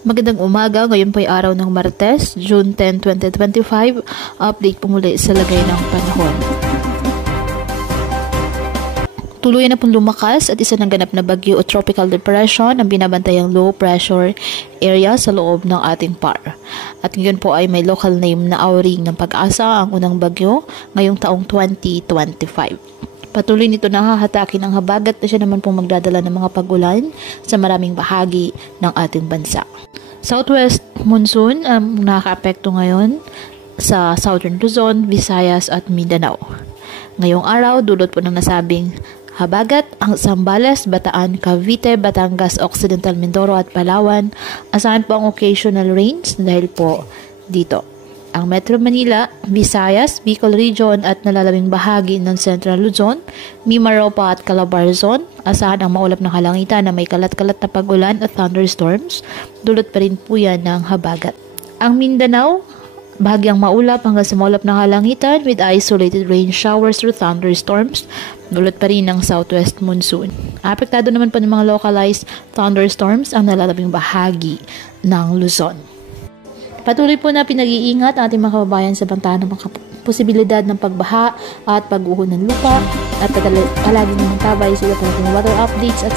Magandang umaga, ngayon po ay araw ng Martes, June 10, 2025. Update po muli sa lagay ng panahon. Tuluyan na pong lumakas at isa ng ganap na bagyo o tropical depression ang binabantayang low pressure area sa loob ng ating PAR. At ngayon po ay may local name na Auring ng Pag-asa ang unang bagyo ngayong taong 2025. Patuloy nito na hahatakin ang habagat na siya naman pong magdadala ng mga pag-ulan sa maraming bahagi ng ating bansa. Southwest monsoon ang nakaka-apekto ngayon sa Southern Luzon, Visayas at Mindanao. Ngayong araw, dulot po ng nasabing habagat ang Zambales, Bataan, Cavite, Batangas, Occidental Mindoro at Palawan. Asahan po ang occasional rains dahil po dito. Ang Metro Manila, Visayas, Bicol Region at nalalabing bahagi ng Central Luzon, Mimaropa at Calabarzon, asahan ang maulap na kalangitan na may kalat-kalat na pag-ulan at thunderstorms, dulot pa rin po yan ng habagat. Ang Mindanao, bahagyang maulap hanggang sa maulap na kalangitan with isolated rain showers or thunderstorms, dulot pa rin ng southwest monsoon. Apektado naman po ng mga localized thunderstorms ang nalalabing bahagi ng Luzon. Patuloy po na pinag-iingat ang ating mga kababayan sa banta ng mga posibilidad ng pagbaha at pagguho ng lupa at palagi naman tabay sa ating water updates at